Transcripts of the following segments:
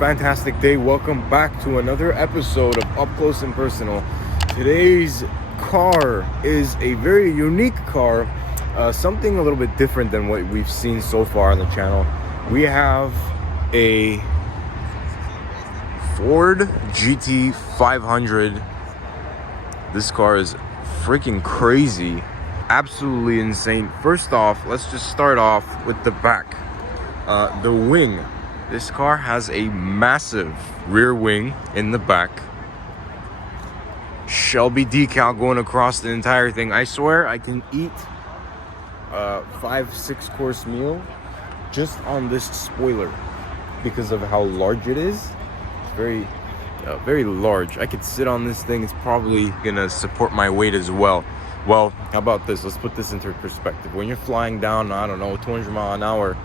fantastic day. Welcome back to another episode of Up Close and Personal. Today's car is a very unique car, something a little bit different than what we've seen so far on the channel. We have a Ford GT500. This car is freaking crazy, absolutely insane. First off, let's just start off with the back. The wing. This car has a massive rear wing in the back. Shelby decal going across the entire thing. I swear I can eat a 5-6 course meal just on this spoiler because of how large it is. It's very large. I could sit on this thing. It's probably gonna support my weight as well. Well, how about this? Let's put this into perspective. When you're flying down, I don't know, 200 mile an hour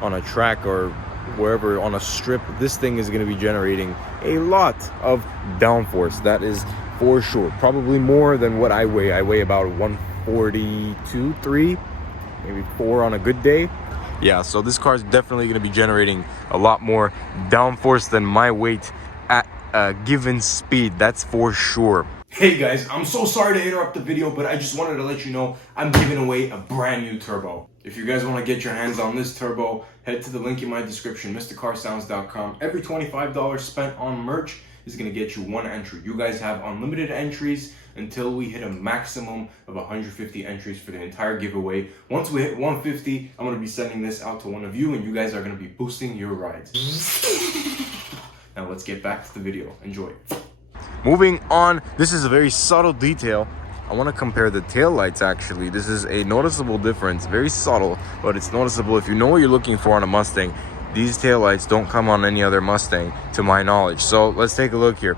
on a track or wherever on a strip, this thing is going to be generating a lot of downforce. That is for sure. Probably more than what I weigh. I weigh about 142, 3, maybe 4 on a good day. Yeah, so this car is definitely going to be generating a lot more downforce than my weight at a given speed. That's for sure. Hey guys, I'm so sorry to interrupt the video, but I just wanted to let you know I'm giving away a brand new turbo. If you guys want to get your hands on this turbo, head to the link in my description, mrcarsounds.com. Every $25 spent on merch is going to get you one entry. You guys have unlimited entries until we hit a maximum of 150 entries for the entire giveaway. Once we hit 150, I'm going to be sending this out to one of you, and you guys are going to be boosting your rides. Now let's get back to the video. Enjoy. Moving on, this is a very subtle detail. I want to compare the tail lights. Actually, this is a noticeable difference, very subtle, but it's noticeable. If you know what you're looking for on a Mustang, these tail lights don't come on any other Mustang to my knowledge. So let's take a look here.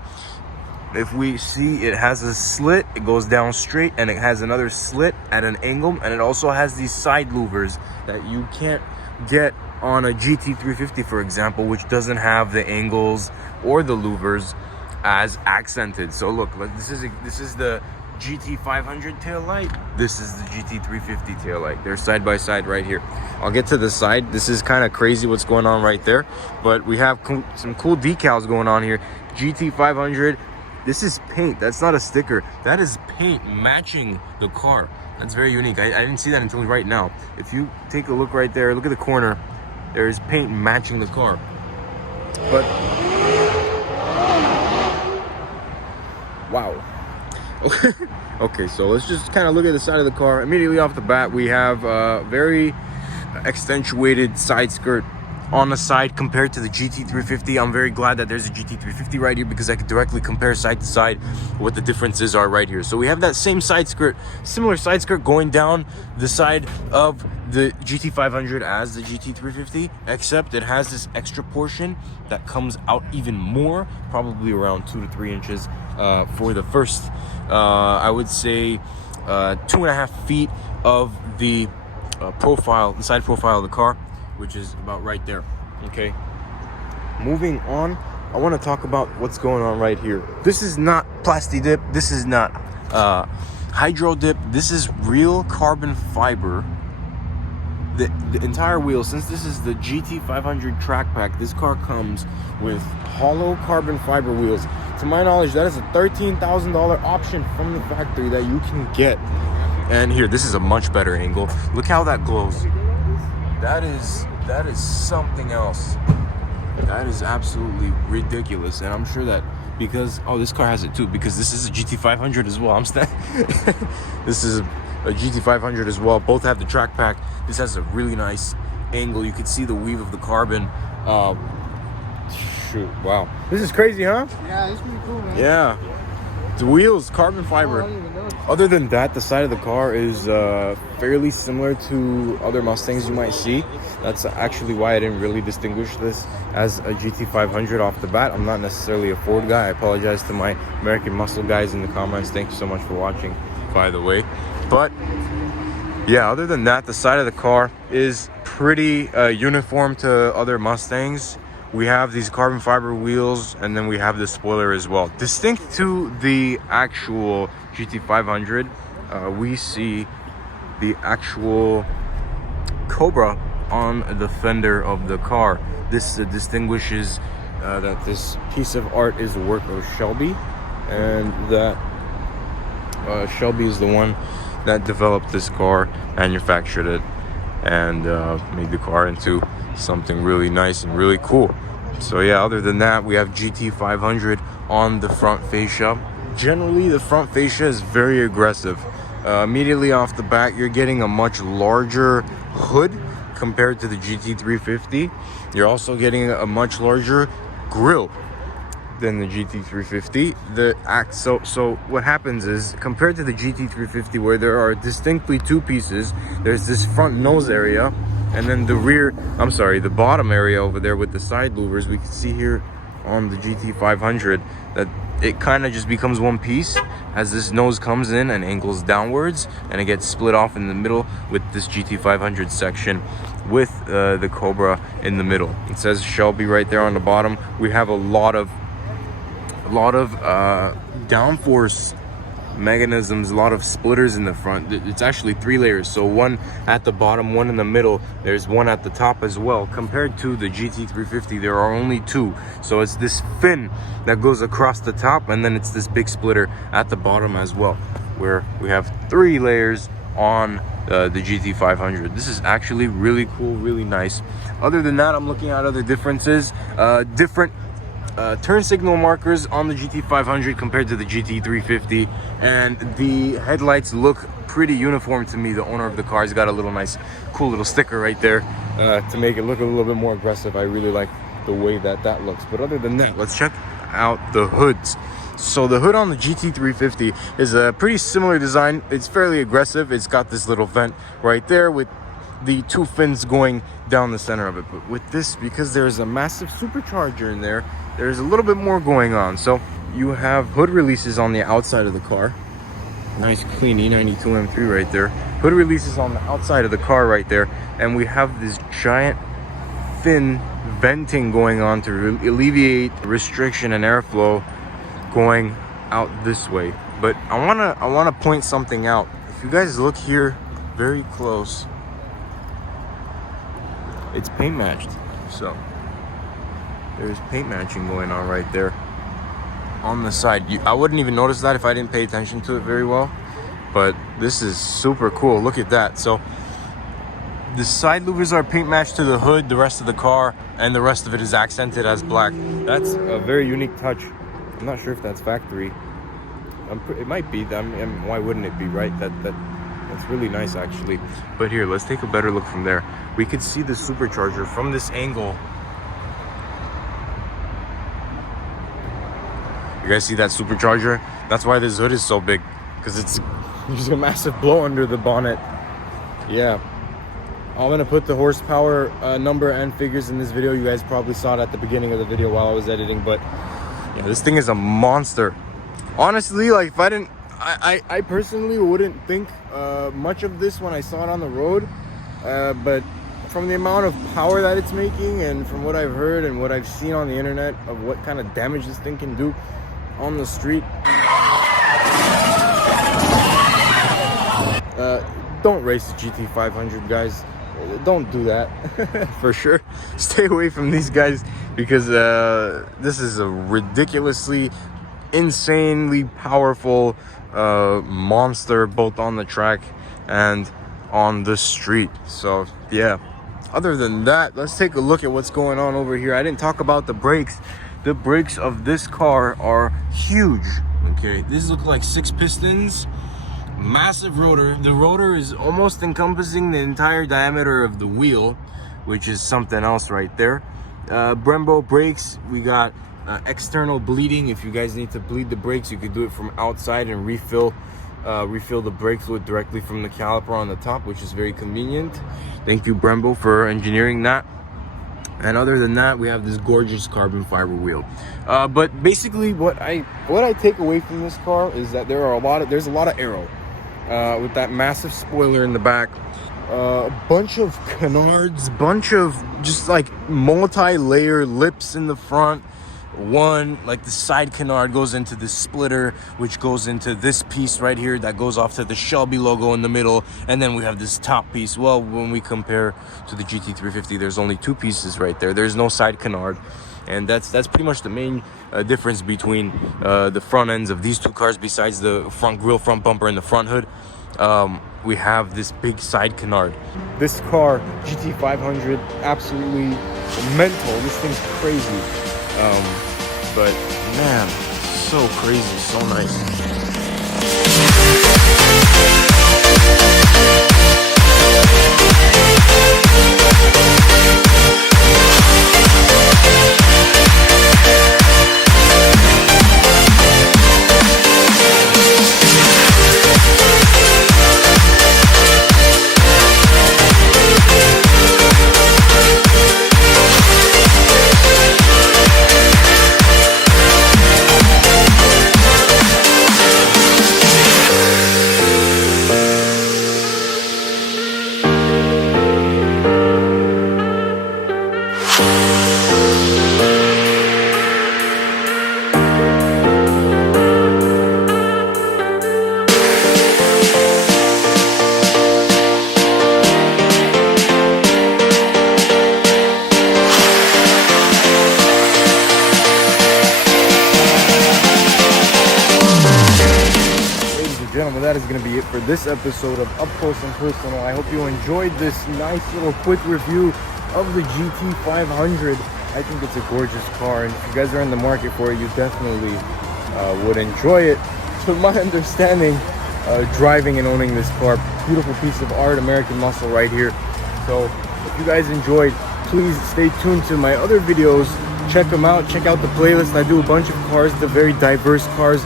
If we see, it has a slit, it goes down straight, and it has another slit at an angle, and it also has these side louvers that you can't get on a GT350, for example, which doesn't have the angles or the louvers as accented. So look, this is the GT500 tail light. This is the GT350 tail light. They're side by side right here. I'll get to the side. This is kind of crazy what's going on right there, but we have some cool decals going on here. GT500. This is paint. That's not a sticker. That is paint matching the car. That's very unique. I didn't see that until right now. If you take a look right there, look at the corner. There is paint matching the car. But wow. Okay, so let's just kind of look at the side of the car. Immediately off the bat, we have a very accentuated side skirt on the side compared to the GT350. I'm very glad that there's a GT350 right here because I could directly compare side to side what the differences are right here. So we have that same side skirt, similar side skirt going down the side of the GT500 as the GT350, except it has this extra portion that comes out even more, probably around 2 to 3 inches for the first, I would say 2.5 feet of the profile, the side profile of the car, which is about right there. Okay, moving on, I want to talk about what's going on right here. This is not plasti dip, this is not hydro dip, this is real carbon fiber. The entire wheel, since this is the GT500 track pack, this car comes with hollow carbon fiber wheels. To my knowledge, that is a $13,000 option from the factory that you can get. And here, this is a much better angle. Look how that glows. That is something else. That is absolutely ridiculous. And I'm sure that because, oh, this car has it too, because this is a GT500 as well. This is a GT500 as well. Both have the track pack. This has a really nice angle. You can see the weave of the carbon. Shoot, wow. This is crazy, huh? Yeah, it's pretty cool, man. Yeah. The wheels, carbon fiber. Other than that, the side of the car is fairly similar to other Mustangs you might see. That's actually why I didn't really distinguish this as a GT500 off the bat. I'm not necessarily a Ford guy. I apologize to my American Muscle guys in the comments. Thank you so much for watching, by the way. But yeah, other than that, the side of the car is pretty uniform to other Mustangs. We have these carbon fiber wheels, and then we have the spoiler as well. Distinct to the actual GT500, we see the actual Cobra on the fender of the car. This distinguishes that this piece of art is a work of Shelby, and that Shelby is the one that developed this car, manufactured it, and made the car into something really nice and really cool. So yeah, other than that, we have GT500 on the front fascia. Generally, the front fascia is very aggressive. Immediately off the bat, you're getting a much larger hood compared to the GT350. You're also getting a much larger grille than the GT350. So what happens is, compared to the GT350, where there are distinctly two pieces, there's this front nose area, and then the bottom area over there with the side louvers. We can see here on the GT500 that it kind of just becomes one piece as this nose comes in and angles downwards, and it gets split off in the middle with this GT500 section with the Cobra in the middle. It says Shelby right there on the bottom. We have a lot of downforce mechanisms, a lot of splitters in the front. It's actually 3 layers, so one at the bottom, one in the middle, there's one at the top as well. Compared to the GT350, there are only 2, so it's this fin that goes across the top, and then it's this big splitter at the bottom as well, where we have 3 layers on the GT500. This is actually really cool, really nice. Other than that, I'm looking at other differences. Different turn signal markers on the GT500 compared to the GT350, and the headlights look pretty uniform to me. The owner of the car's got a little nice cool little sticker right there to make it look a little bit more aggressive. I really like the way that looks. But other than that, let's check out the hoods. So the hood on the GT350 is a pretty similar design. It's fairly aggressive. It's got this little vent right there with the 2 fins going down the center of it. But with this, because there's a massive supercharger in there, there's a little bit more going on. So you have hood releases on the outside of the car. Nice clean E92 M3 right there. Hood releases on the outside of the car right there. And we have this giant fin venting going on to alleviate restriction and airflow going out this way. But I wanna point something out. If you guys look here very close, it's paint matched. So there's paint matching going on right there on the side. I wouldn't even notice that if I didn't pay attention to it very well, but this is super cool. Look at that. So the side louvers are paint matched to the hood, the rest of the car, and the rest of it is accented as black. That's a very unique touch. I'm not sure if that's factory. It might be. I mean, why wouldn't it be, right? That's really nice, actually. But here, let's take a better look from there. We could see the supercharger from this angle. You guys see that supercharger? That's why this hood is so big, because there's a massive blow under the bonnet. Yeah. I'm gonna put the horsepower number and figures in this video. You guys probably saw it at the beginning of the video while I was editing, but yeah, this thing is a monster. Honestly, like, if I didn't, I personally wouldn't think much of this when I saw it on the road, but from the amount of power that it's making, and from what I've heard and what I've seen on the internet of what kind of damage this thing can do on the street, don't race the GT500, guys. Don't do that. For sure, stay away from these guys, because this is a ridiculously, insanely powerful monster, both on the track and on the street. So yeah, other than that, let's take a look at what's going on over here. I didn't talk about the brakes. The brakes of this car are huge. Okay, these look like 6 pistons, massive rotor. The rotor is almost encompassing the entire diameter of the wheel, which is something else right there. Brembo brakes, we got external bleeding. If you guys need to bleed the brakes, you could do it from outside and refill the brake fluid directly from the caliper on the top, which is very convenient. Thank you, Brembo, for engineering that. And other than that, we have this gorgeous carbon fiber wheel. But basically, what I take away from this car is that there's a lot of aero with that massive spoiler in the back. A bunch of canards, bunch of just like multi-layer lips in the front. One, like the side canard goes into this splitter, which goes into this piece right here that goes off to the Shelby logo in the middle, and then we have this top piece. Well, when we compare to the GT350, there's only 2 pieces right there. There's no side canard. And that's pretty much the main difference between the front ends of these two cars. Besides the front grille, front bumper, and the front hood, we have this big side canard. This car, GT500, absolutely mental. This thing's crazy. But man, so crazy, so nice. Gentlemen, that is going to be it for this episode of Up Close and Personal. I hope you enjoyed this nice little quick review of the GT500. I think it's a gorgeous car, and if you guys are in the market for it, you definitely would enjoy it. To my understanding, driving and owning this car, beautiful piece of art, American muscle right here. So if you guys enjoyed, please stay tuned to my other videos. Check them out. Check out the playlist. I do a bunch of cars, the very diverse cars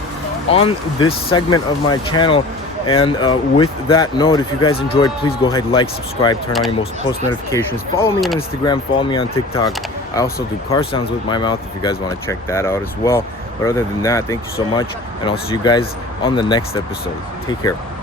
on this segment of my channel. And with that note, if you guys enjoyed, please go ahead, like, subscribe, turn on your post notifications, follow me on Instagram, follow me on TikTok. I also do car sounds with my mouth if you guys want to check that out as well. But other than that, thank you so much, and I'll see you guys on the next episode. Take care.